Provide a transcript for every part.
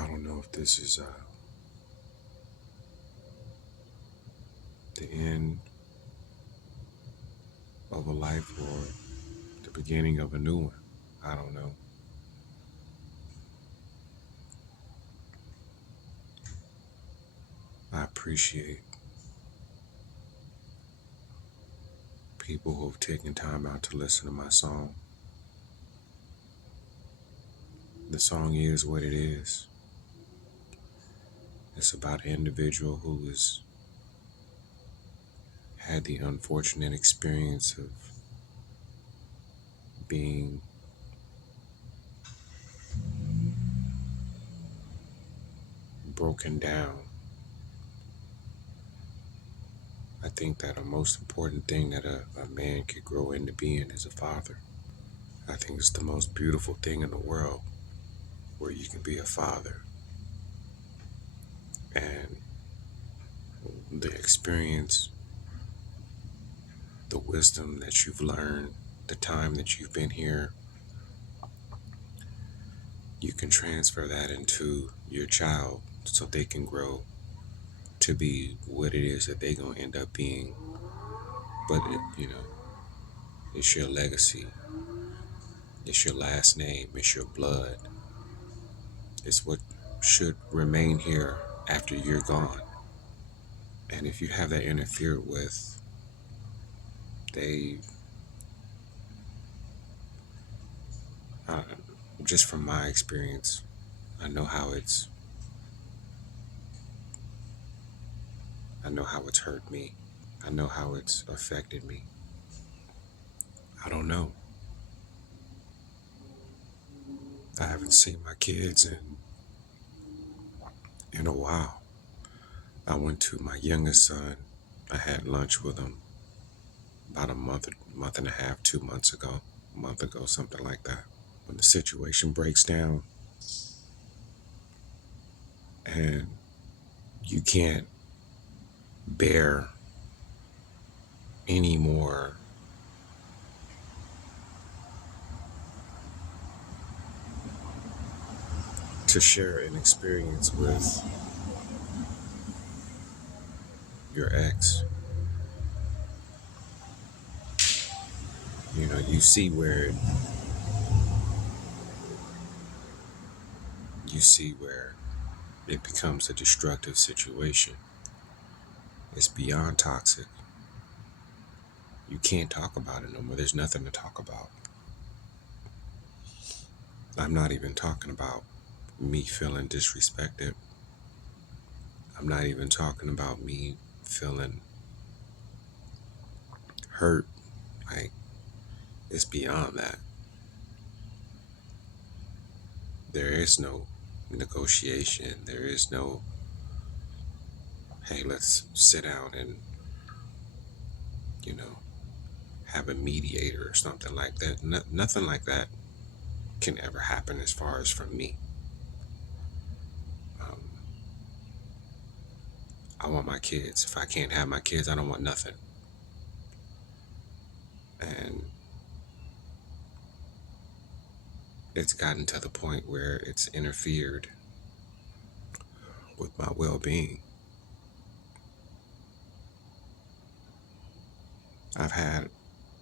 I don't know if this is the end of a life or the beginning of a new one. I don't know. I appreciate people who have taken time out to listen to my song. The song is what it is. It's about an individual who has had the unfortunate experience of being broken down. I think that a most important thing that a man could grow into being is a father. I think it's the most beautiful thing in the world where you can be a father. And the experience, the wisdom that you've learned, the time that you've been here, you can transfer that into your child so they can grow to be what it is that they're going to end up being. But, it's your legacy. It's your last name. It's your blood. It's what should remain here after you're gone. And if you have that interfered with, they, uh, just from my experience, I know how it's hurt me. I know how it's affected me. I don't know. I haven't seen my kids in a while. I went to my youngest son. I had lunch with him about month and a half, 2 months ago, a month ago, something like that. When the situation breaks down and you can't bear any more to share an experience with your ex, you see where it becomes a destructive situation. It's beyond toxic. You can't talk about it no more. There's nothing to talk about. I'm not even talking about me feeling disrespected. I'm not even talking about me feeling hurt. Like, it's beyond that. There is no negotiation. There is no, hey, let's sit down and, you know, have a mediator or something like that. Nothing like that can ever happen as far as from me. Um, I want my kids. If I can't have my kids, I don't want nothing. And it's gotten to the point where it's interfered with my well-being. I've had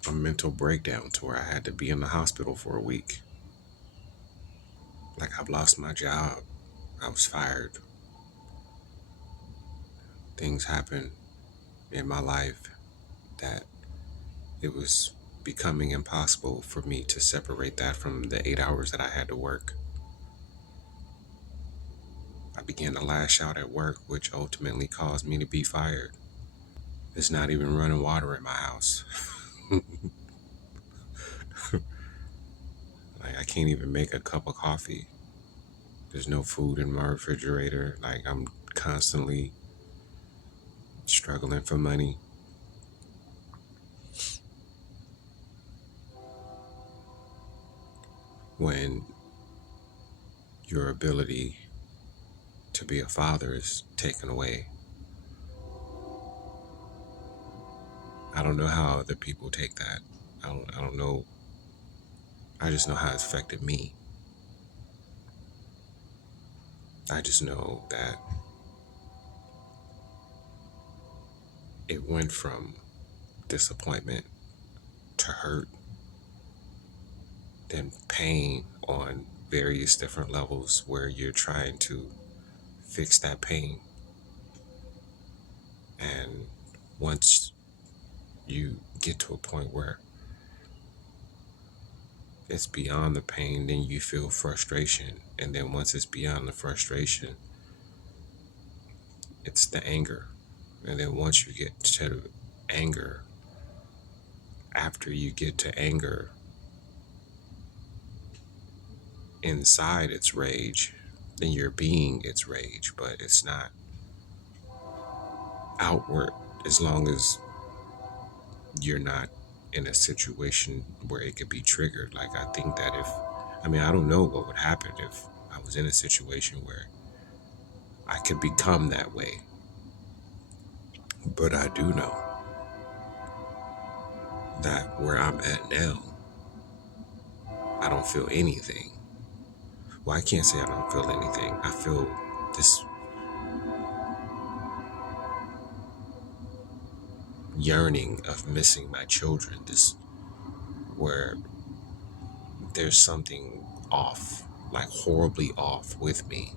a mental breakdown to where I had to be in the hospital for a week. Like, I've lost my job. I was fired. Things happened in my life that it was becoming impossible for me to separate that from the 8 hours that I had to work. I began to lash out at work, which ultimately caused me to be fired. There's not even running water in my house. Like, I can't even make a cup of coffee. There's no food in my refrigerator. Like, I'm constantly struggling for money. When your ability to be a father is taken away. I don't know how other people take that. I don't know. I just know how it's affected me. I just know that it went from disappointment to hurt, then pain on various different levels where you're trying to fix that pain. And once you get to a point where it's beyond the pain, then you feel frustration. And then once it's beyond the frustration, it's the anger. And then once you get to anger, after you get to anger, inside it's rage, then you're being it's rage, but it's not outward as long as you're not in a situation where it could be triggered. Like, I think that I don't know what would happen if I was in a situation where I could become that way. But I do know that where I'm at now, I don't feel anything. Well, I can't say I don't feel anything. I feel this yearning of missing my children, this where there's something off, like horribly off with me.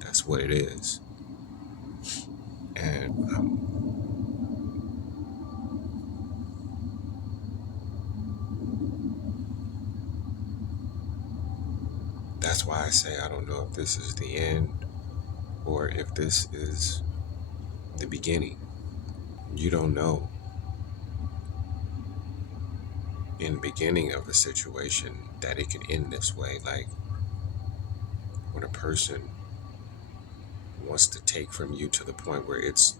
That's what it is. And that's why I say I don't know if this is the end or if this is the beginning. You don't know in the beginning of a situation that it can end this way. Like when a person wants to take from you to the point where it's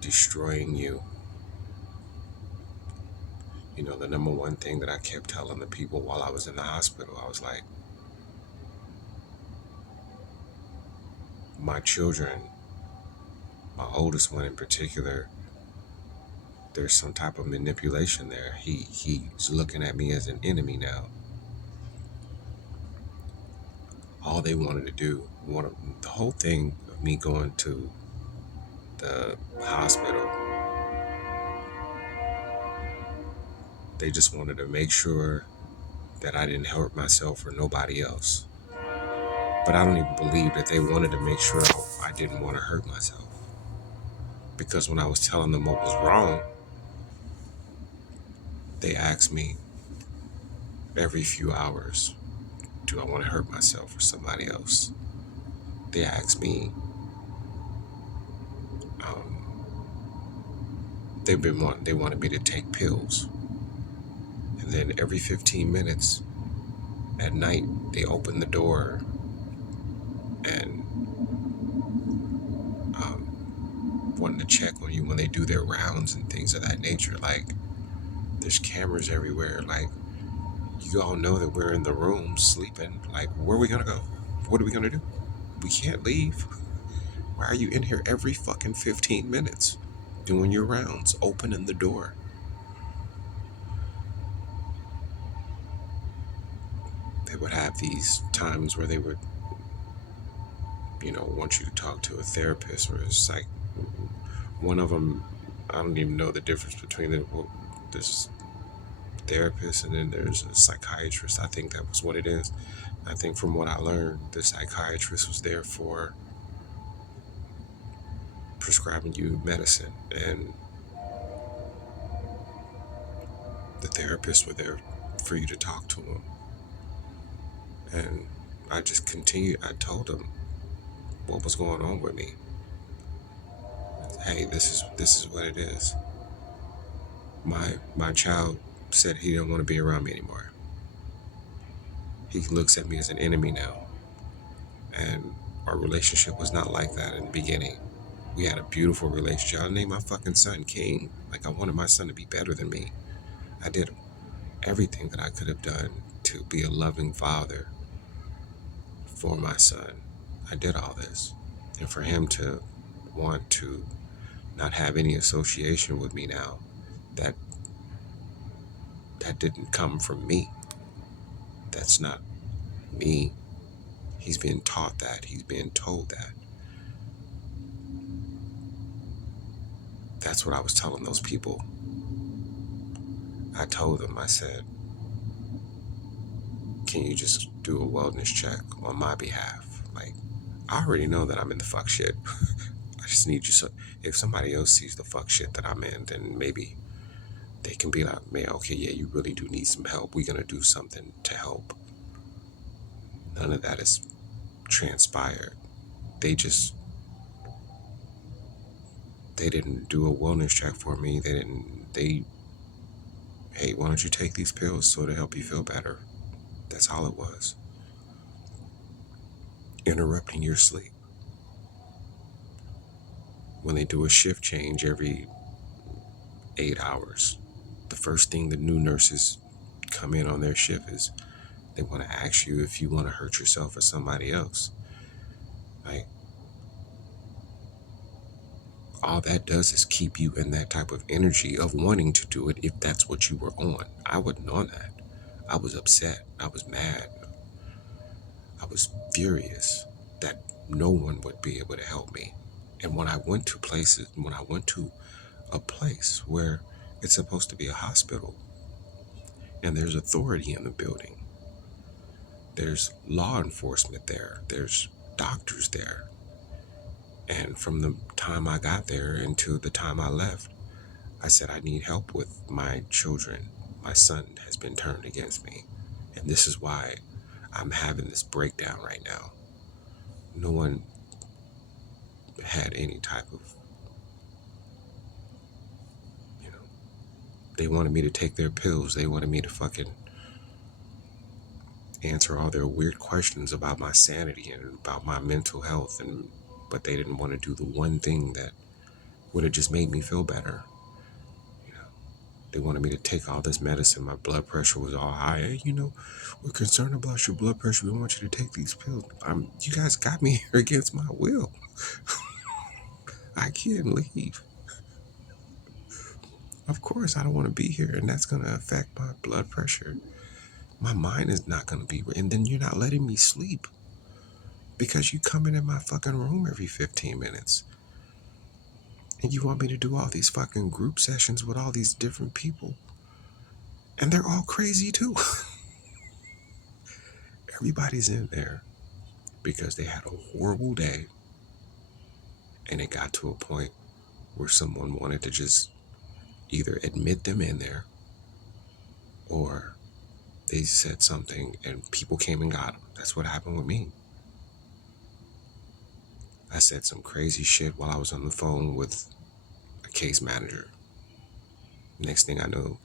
destroying you. You know, the number one thing that I kept telling the people while I was in the hospital, I was like, my children, my oldest one in particular, there's some type of manipulation there. He's looking at me as an enemy now. All they wanted to do, the whole thing of me going to the hospital, they just wanted to make sure that I didn't hurt myself or nobody else. But I don't even believe that they wanted to make sure I didn't want to hurt myself. Because when I was telling them what was wrong, they asked me every few hours, do I want to hurt myself or somebody else? They asked me, they wanted me to take pills. And then every 15 minutes at night, they opened the door and wanted to check on you when they do their rounds and things of that nature. Like, there's cameras everywhere. Like, you all know that we're in the room sleeping. Like, where are we gonna go? What are we gonna do? We can't leave. Why are you in here every fucking 15 minutes doing your rounds, opening the door? They would have these times where they would, want you to talk to a therapist or a psych. One of them, I don't even know the difference between it. There's therapist and then there's a psychiatrist. I think that was what it is. I think from what I learned, the psychiatrist was there for prescribing you medicine, and the therapists were there for you to talk to them. And I just continued. I told them what was going on with me. Hey, this is what it is. My child said he didn't want to be around me anymore. He looks at me as an enemy now. And our relationship was not like that in the beginning. We had a beautiful relationship. I named my fucking son King. Like, I wanted my son to be better than me. I did everything that I could have done to be a loving father for my son. I did all this. And for him to want to not have any association with me now, that didn't come from me. That's not me. He's being taught that. He's being told that. That's what I was telling those people. I told them, I said, can you just do a wellness check on my behalf? Like, I already know that I'm in the fuck shit. I just need you. So if somebody else sees the fuck shit that I'm in, then maybe they can be like, man, okay, yeah, you really do need some help. We're going to do something to help. None of that has transpired. They didn't do a wellness check for me. Hey, why don't you take these pills so to help you feel better? That's all it was. Interrupting your sleep. When they do a shift change every 8 hours, the first thing the new nurses come in on their shift is they want to ask you if you want to hurt yourself or somebody else. Like, all that does is keep you in that type of energy of wanting to do it if that's what you were on. I wasn't on that. I was upset. I was mad. I was furious that no one would be able to help me. And when I went to a place where it's supposed to be a hospital and there's authority in the building, there's law enforcement there, there's doctors there. And from the time I got there until the time I left, I said, I need help with my children. My son has been turned against me. And this is why I'm having this breakdown right now. No one had any type of, they wanted me to take their pills. They wanted me to fucking answer all their weird questions about my sanity and about my mental health. But they didn't want to do the one thing that would have just made me feel better. They wanted me to take all this medicine. My blood pressure was all high. Hey, we're concerned about your blood pressure. We want you to take these pills. You guys got me here against my will. I can't leave. Of course, I don't want to be here, and that's going to affect my blood pressure. My mind is not going to be, and then you're not letting me sleep because you come in my fucking room every 15 minutes. And you want me to do all these fucking group sessions with all these different people. And they're all crazy too. Everybody's in there because they had a horrible day. And it got to a point where someone wanted to just either admit them in there or they said something and people came and got them. That's what happened with me. I said some crazy shit while I was on the phone with a case manager. Next thing I know,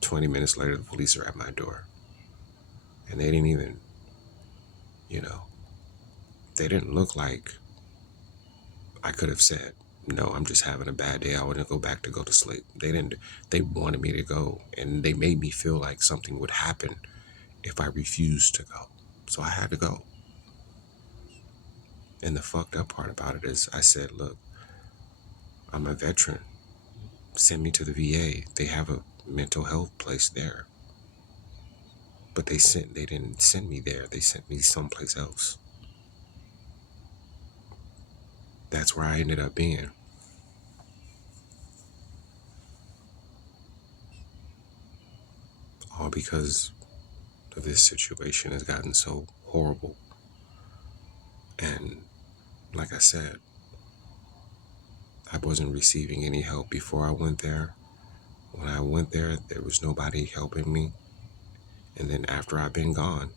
20 minutes later, the police are at my door. And they didn't even, they didn't look like I could have said, no, I'm just having a bad day. I want to go to sleep. They didn't. They wanted me to go, and they made me feel like something would happen if I refused to go. So I had to go. And the fucked up part about it is I said, look, I'm a veteran. Send me to the VA. They have a mental health place there. But they didn't send me there. They sent me someplace else. That's where I ended up being. All because of this situation has gotten so horrible. And like I said, I wasn't receiving any help before I went there. When I went there, there was nobody helping me. And then after I've been gone,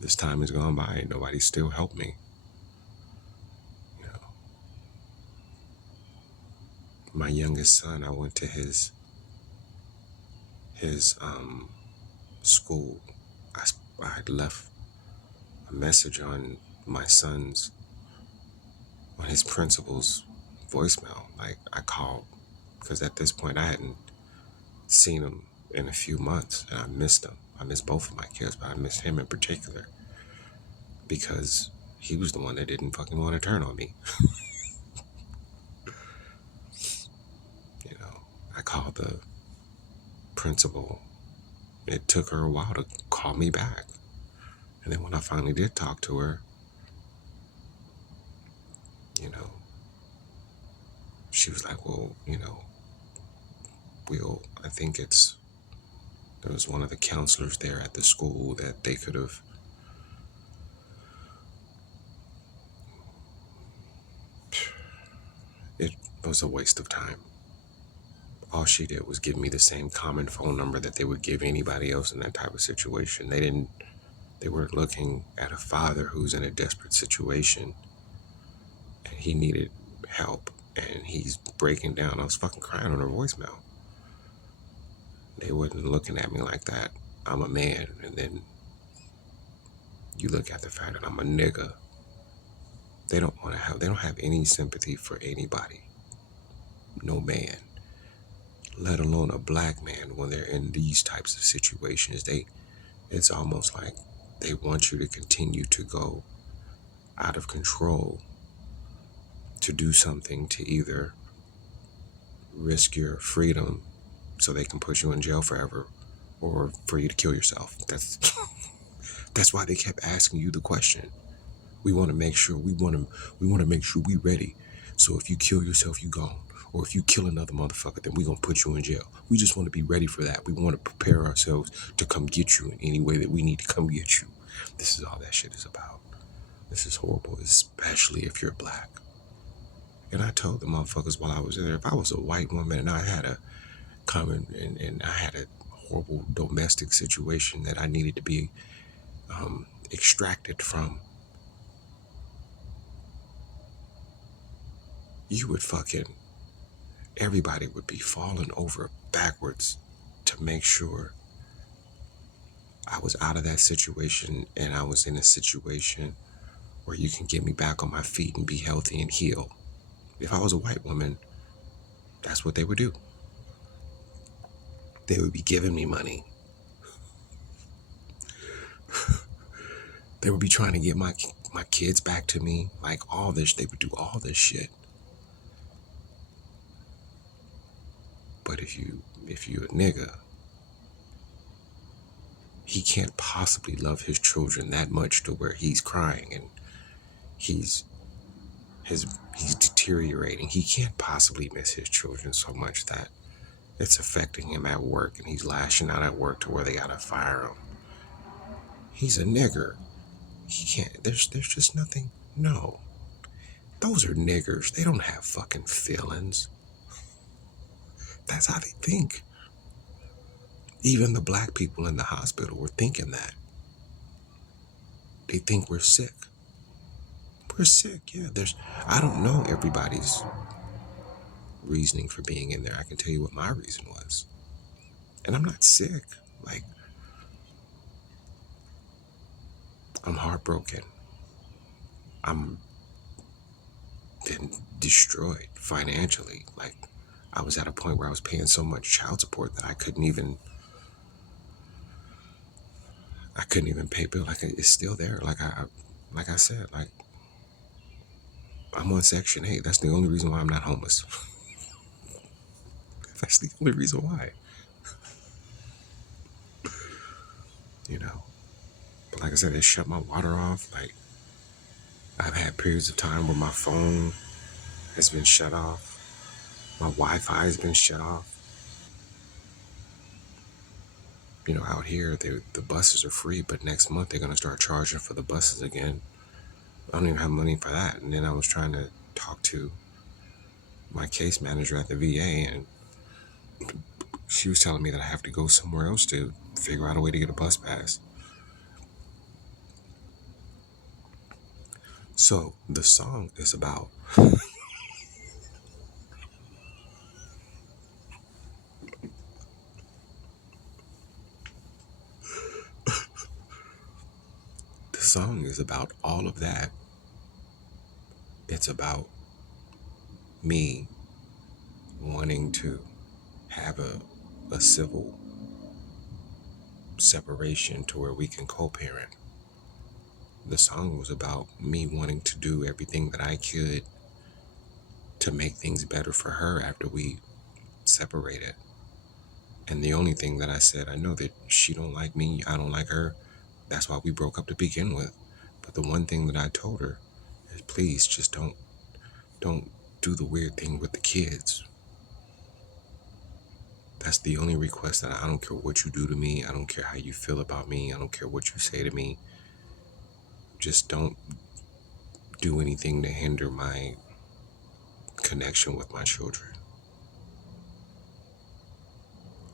this time has gone by and nobody still helped me. My youngest son, I went to his school. I left a message on on his principal's voicemail. Like, I called because at this point I hadn't seen him in a few months and I missed him. I missed both of my kids, but I missed him in particular because he was the one that didn't fucking want to turn on me. I called the principal. It took her a while to call me back. And then when I finally did talk to her, you know, she was like, well, I think there was one of the counselors there at the school that they could have, it was a waste of time. All she did was give me the same common phone number that they would give anybody else in that type of situation. They were looking at a father who's in a desperate situation and he needed help and he's breaking down. I was fucking crying on her voicemail. They wasn't looking at me like that. I'm a man, and then you look at the fact that I'm a nigga. They don't have any sympathy for anybody. No man. Let alone a black man when they're in these types of situations. It's almost like they want you to continue to go out of control to do something to either risk your freedom so they can put you in jail forever or for you to kill yourself. That's why they kept asking you the question. We want to make sure we ready. So if you kill yourself, you gone. Or if you kill another motherfucker, then we gonna put you in jail. We just want to be ready for that. We want to prepare ourselves to come get you in any way that we need to come get you. This is all that shit is about. This is horrible, especially if you're black. And I told the motherfuckers while I was in there, if I was a white woman and I had a and I had a horrible domestic situation that I needed to be extracted from, you would everybody would be falling over backwards to make sure I was out of that situation and I was in a situation where you can get me back on my feet and be healthy and heal. If I was a white woman, that's what they would do. They would be giving me money. They would be trying to get my kids back to me. Like all this, they would do all this shit. But if you a nigga, he can't possibly love his children that much to where he's crying and he's deteriorating. He can't possibly miss his children so much that it's affecting him at work and he's lashing out at work to where they gotta fire him. He's a nigger. He can't, there's just nothing. No. Those are niggers. They don't have fucking feelings. That's how they think. Even the black people in the hospital were thinking that. They think we're sick. We're sick, yeah. I don't know everybody's reasoning for being in there. I can tell you what my reason was. And I'm not sick. Like, I'm heartbroken. I'm been destroyed financially. Like, I was at a point where I was paying so much child support that I couldn't even pay bill. Like, it's still there. Like I said, like, I'm on Section 8. That's the only reason why I'm not homeless. That's the only reason why. But like I said, it shut my water off. Like, I've had periods of time where my phone has been shut off. My Wi-Fi has been shut off. Out here, the buses are free, but next month they're going to start charging for the buses again. I don't even have money for that. And then I was trying to talk to my case manager at the VA, and she was telling me that I have to go somewhere else to figure out a way to get a bus pass. So the song is about all of that. It's about me wanting to have a civil separation to where we can co-parent. The song was about me wanting to do everything that I could to make things better for her after we separated. And the only thing that I said, I know that she don't like me, I don't like her, That's why we broke up to begin with. But the one thing that I told her is, please just don't do the weird thing with the kids. That's the only request. That I don't care what you do to me. I don't care how you feel about me. I don't care what you say to me. Just don't do anything to hinder my connection with my children.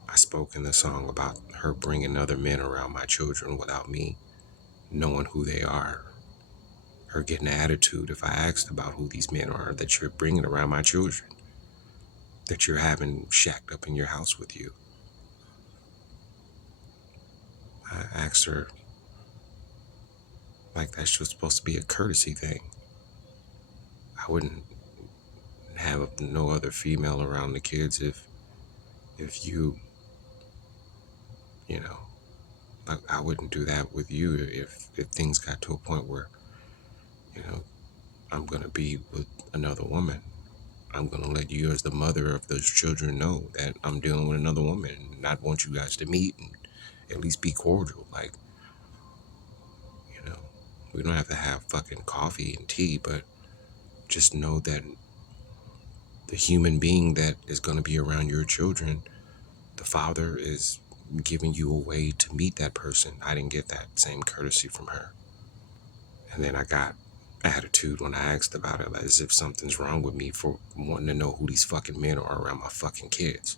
I spoke in the song about her bringing other men around my children without me knowing who they are. Her getting an attitude if I asked about who these men are that you're bringing around my children, that you're having shacked up in your house with you. I asked her like that's just supposed to be a courtesy thing. I wouldn't have no other female around the kids if you know, like I wouldn't do that with you if things got to a point where, you know, I'm gonna be with another woman. I'm gonna let you as the mother of those children know that I'm dealing with another woman and not want you guys to meet and at least be cordial. Like, you know, we don't have to have fucking coffee and tea, but just know that the human being that is gonna be around your children, the father is giving you a way to meet that person. I didn't get that same courtesy from her. And then I got attitude when I asked about it, as if something's wrong with me for wanting to know who these fucking men are around my fucking kids.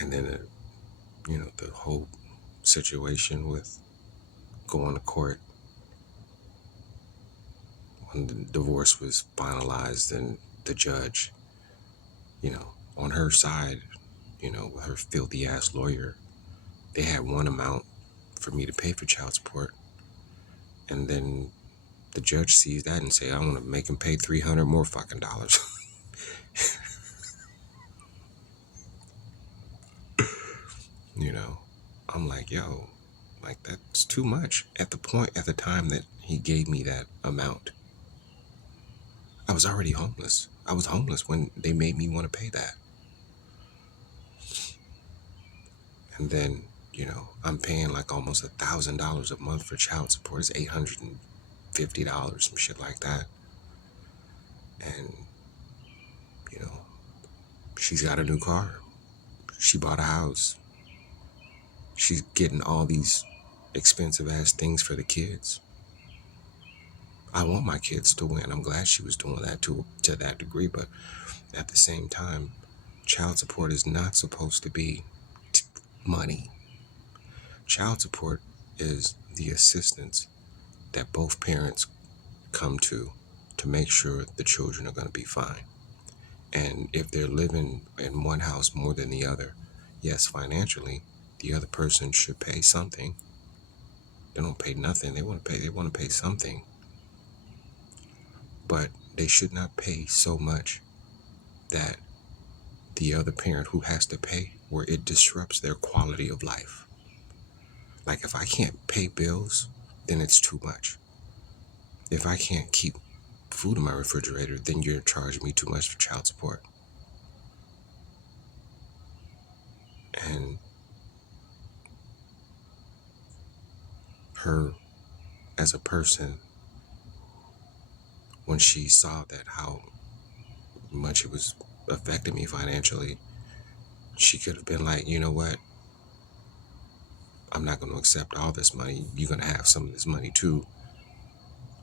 And then, you know, the whole situation with going to court when the divorce was finalized and the judge, you know, on her side, you know, with her filthy ass lawyer, they had one amount for me to pay for child support. And then the judge sees that and say, I want to make him pay $300 more fucking dollars. You know, I'm like, yo, like that's too much. At the time that he gave me that amount, I was already homeless. I was homeless when they made me want to pay that. And then, you know, I'm paying like almost $1,000 a month for child support. It's $850, some shit like that. And, you know, she's got a new car. She bought a house. She's getting all these expensive ass things for the kids. I want my kids to win. I'm glad she was doing that to that degree, but at the same time, child support is not supposed to be money. Child support is the assistance that both parents come to make sure the children are going to be fine. And if they're living in one house more than the other, yes, financially, the other person should pay something. They don't pay nothing. They want to pay something. But they should not pay so much that the other parent who has to pay, where it disrupts their quality of life. Like if I can't pay bills, then it's too much. If I can't keep food in my refrigerator, then you're charging me too much for child support. And her, as a person, when she saw that how much it was affecting me financially, she could have been like, you know what? I'm not going to accept all this money. You're going to have some of this money too,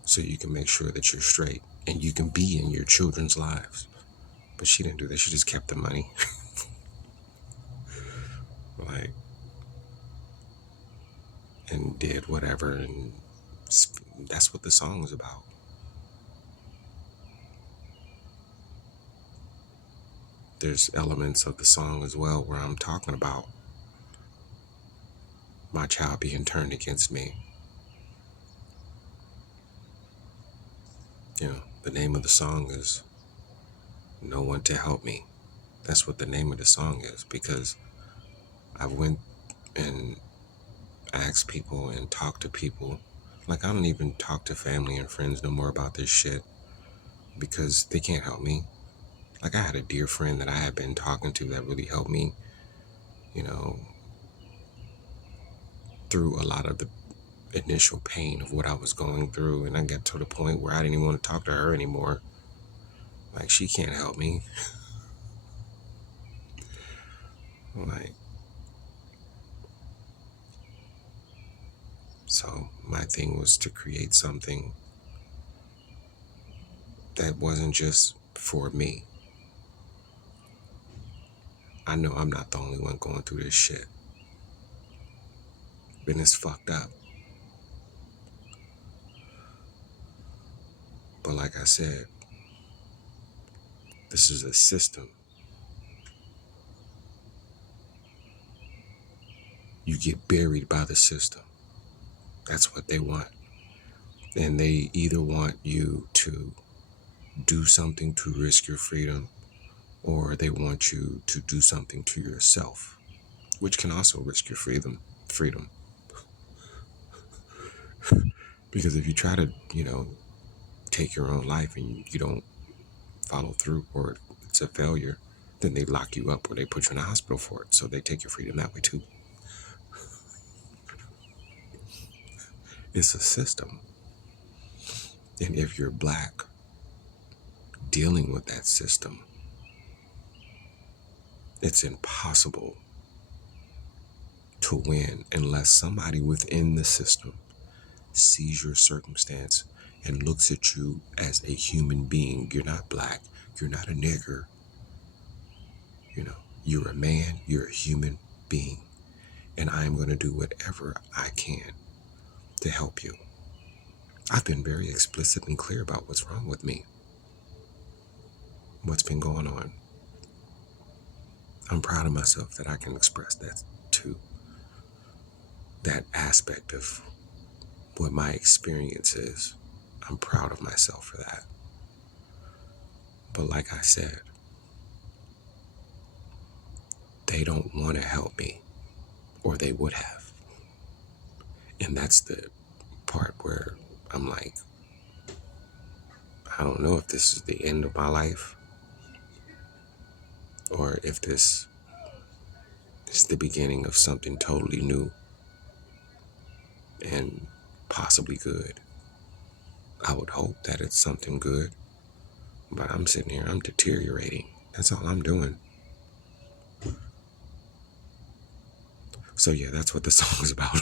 so you can make sure that you're straight and you can be in your children's lives. But she didn't do that. She just kept the money. Like, and did whatever. And that's what the song is about. There's elements of the song as well where I'm talking about my child being turned against me. You know, the name of the song is No One to Help Me. That's what the name of the song is, because I went and asked people and talked to people. Like, I don't even talk to family and friends no more about this shit because they can't help me. Like, I had a dear friend that I had been talking to that really helped me you know, through a lot of the initial pain of what I was going through. And I got to the point where I didn't even want to talk to her anymore. Like, she can't help me. Like, so my thing was to create something that wasn't just for me. I know I'm not the only one going through this shit. And it's fucked up. But like I said, this is a system. You get buried by the system. That's what they want. And they either want you to do something to risk your freedom, or they want you to do something to yourself, which can also risk your freedom. Because if you try to, take your own life and you don't follow through, or it's a failure, then they lock you up or they put you in a hospital for it. So they take your freedom that way too. It's a system. And if you're black, dealing with that system, it's impossible to win unless somebody within the system sees your circumstance and looks at you as a human being. You're not black. You're not a nigger. You're a man. You're a human being. And I'm going to do whatever I can to help you. I've been very explicit and clear about what's wrong with me, what's been going on. I'm proud of myself that I can express that too. That aspect of what my experience is. I'm proud of myself for that. But like I said, they don't want to help me, or they would have. And that's the part where I'm like, I don't know if this is the end of my life, or if this is the beginning of something totally new and possibly good. I would hope that it's something good, but I'm sitting here, I'm deteriorating. That's all I'm doing. So yeah, that's what the song is about.